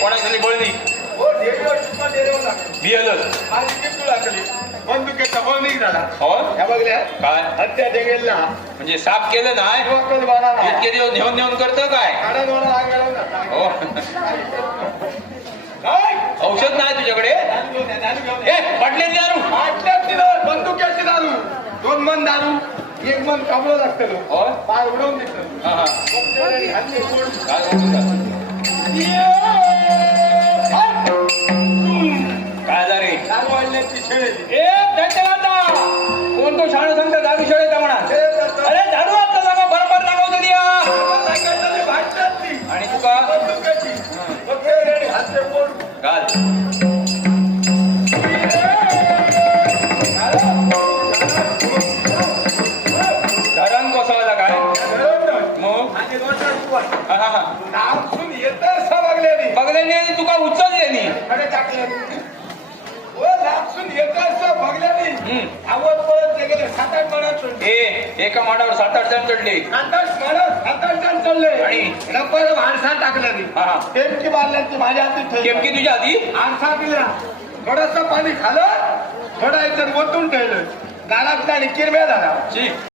कोणाची बळणी बंदुकीचा बळ नाही झाला. हो ह्या बघल्या काय हत्या जगेलला म्हणजे साफ केलं नाही इतके दिवस नेऊन नेऊन करतं काय हो औषध नाही तुझ्याकडे पडले दारू बंदुक्याची दारू 2 मन दारू 1 मन काबळ लागतं हो पाय उडवून देतो. काय झाले दारू वाढल्याची शेळी कोण तो शाळा सांगता दारू शाळेचा म्हणा अरे झाडू आता जागा बरोबर लावतो द्या आणि तुका बंदुक्याची हातचे पोट घाल धरण कोसळला काय मग बघल्याने तुका उचलल्यानी एका माडावर 7-8 जण चढले आणि माणसात टाकलं टेमकी बांधल्याची माझ्या हाती केमकी तुझ्या आधी आरसा दिला थोडस पाणी खालं थोडा इथं ओतून ठेवलं गाळात आणि किरम्या झाला